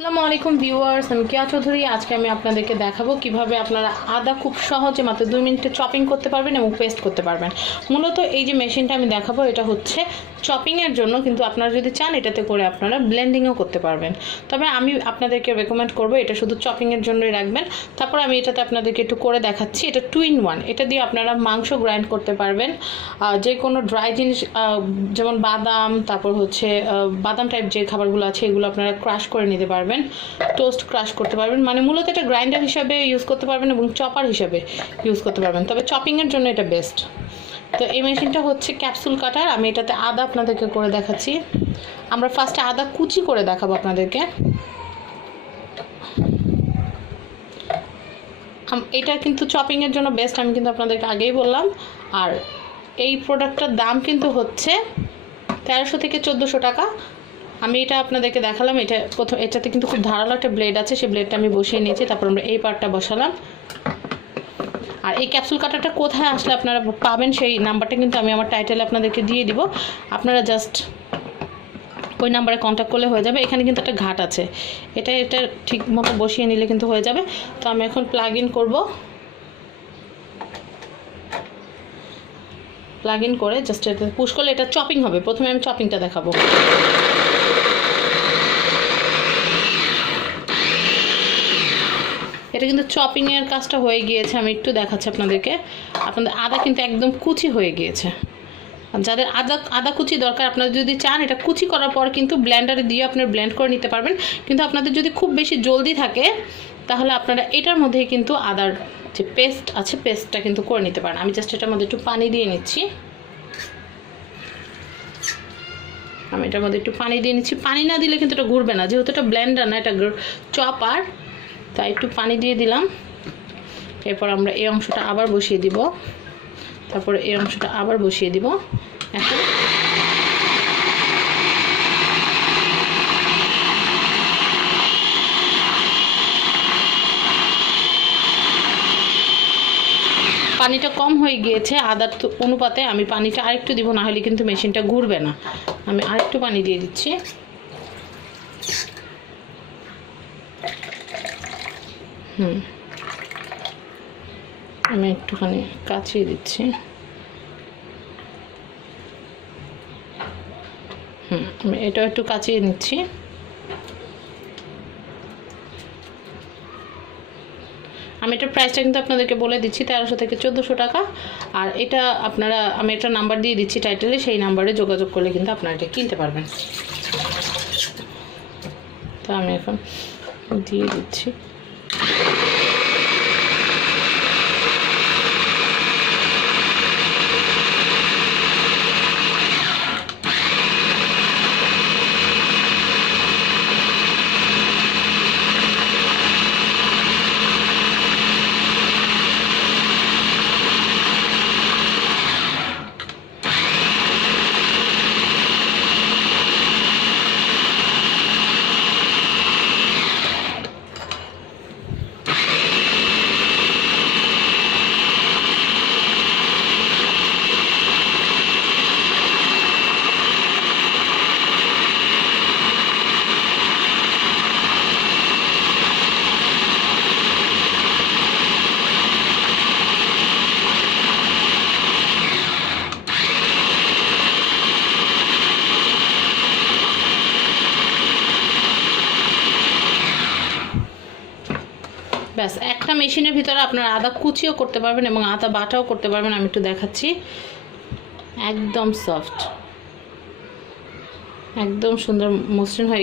আসসালামু আলাইকুম ভিউয়ার্স, আমি কেয়া চৌধুরী। আজকে আমি আপনাদেরকে দেখাবো কিভাবে আপনারা আদা খুব সহজে মাত্র 2 মিনিটে চপিং করতে পারবেন এবং পেস্ট করতে পারবেন। মূলত এই যে মেশিনটা আমি দেখাবো এটা হচ্ছে চপিংয়ের জন্য, কিন্তু আপনারা যদি চান এটাতে করে আপনারা ব্লেন্ডিংও করতে পারবেন। তবে আমি আপনাদেরকে রেকমেন্ড করবো এটা শুধু চপিংয়ের জন্যই রাখবেন। তারপর আমি এটাতে আপনাদেরকে একটু করে দেখাচ্ছি। এটা 2 in 1। এটা দিয়ে আপনারা মাংস গ্রাইন্ড করতে পারবেন, যে কোনো ড্রাই জিনিস যেমন বাদাম, তারপর হচ্ছে বাদাম টাইপ যে খাবারগুলো আছে এগুলো আপনারা ক্রাশ করে নিতে পারবেন, টোস্ট ক্রাশ করতে পারবেন। মানে মূলত এটা গ্রাইন্ডার হিসাবে ইউজ করতে পারবেন এবং চপার হিসাবে ইউজ করতে পারবেন, তবে চপিংয়ের জন্য এটা বেস্ট। তো এই মেশিনটা হচ্ছে ক্যাপসুল কাটার। আমি এটাতে আদা আপনাদেরকে করে দেখাচ্ছি। আমরা ফার্স্টে আদা কুচি করে দেখাবো আপনাদেরকে। এটা কিন্তু চপিংয়ের জন্য বেস্ট, আমি কিন্তু আপনাদেরকে আগেই বললাম। আর এই প্রোডাক্টটার দাম কিন্তু হচ্ছে 1300 থেকে 1400 টাকা। আমি এটা আপনাদেরকে দেখালাম। এটাতে কিন্তু খুব ধারালো একটা ব্লেড আছে, সেই ব্লেডটা আমি বসিয়ে নিয়েছি। তারপর আমরা এই পার্টটা বসালাম। আর এই ক্যাপসুল কাটারটা কোথায় আসলে আপনারা পাবেন সেই নাম্বারটা কিন্তু আমি আমার টাইটেলে আপনাদেরকে দিয়ে দিব। আপনারা জাস্ট ওই নাম্বারে কন্ট্যাক্ট করলে হয়ে যাবে। এখানে কিন্তু একটা ঘাট আছে, এটা ঠিক মতো বসিয়ে নিলে কিন্তু হয়ে যাবে। তো আমি এখন প্লাগ ইন করবো। প্লাগ ইন করে জাস্ট এটা পুশ করলে এটা চপিং হবে। প্রথমে আমি চপিংটা দেখাবো। এটা কিন্তু চপিংয়ের কাজটা হয়ে গিয়েছে। আমি একটু দেখাচ্ছি আপনাদেরকে। আপনাদের আদা কিন্তু একদম কুচি হয়ে গিয়েছে। যাদের আদা কুচি দরকার, আপনারা যদি চান এটা কুচি করার পর কিন্তু ব্লেন্ডারে দিয়ে আপনারা ব্লেন্ড করে নিতে পারবেন। কিন্তু আপনাদের যদি খুব বেশি জলদি থাকে তাহলে আপনারা এটার মধ্যেই কিন্তু আদার যে পেস্ট আছে পেস্টটা কিন্তু করে নিতে পারেন। আমি জাস্ট এটার মধ্যে একটু পানি দিয়ে নিচ্ছি। পানি না দিলে কিন্তু এটা ঘুরবে না, যেহেতু এটা ব্লেন্ডার না, এটা চপার, তাই একটু পানি দিয়ে দিলাম। এরপর আমরা এই অংশটা আবার বসিয়ে দিব, তারপরে এই অংশটা আবার বসিয়ে দিব। এখন পানিটা কম হয়ে গিয়েছে আদার অনুপাতে। আমি পানিটা আরেকটু দিব, না হলে কিন্তু মেশিনটা ঘুরবে না। আমি আরেকটু পানি দিয়ে দিচ্ছি। আমি একটুখানি কাচিয়ে দিচ্ছি। আমি এটাও একটু কাচিয়ে নিচ্ছি। আমি এটার প্রাইসটা কিন্তু আপনাদেরকে বলে দিচ্ছি, 1300 থেকে 1400 টাকা। আর এটা আপনারা, আমি একটা নাম্বার দিয়ে দিচ্ছি টাইটেলে, সেই নাম্বারে যোগাযোগ করলে কিন্তু আপনারা এটা কিনতে পারবেন। তো আমি এখন দিয়ে দিচ্ছি। ব্যাস, একটা মেশিনের ভিতরে আপনারা আদা কুচিও করতে পারবেন এবং আদা বাটাও করতে পারবেন। আমি একটু দেখাচ্ছি। একদম সফট, একদম সুন্দর মসৃণ হয়ে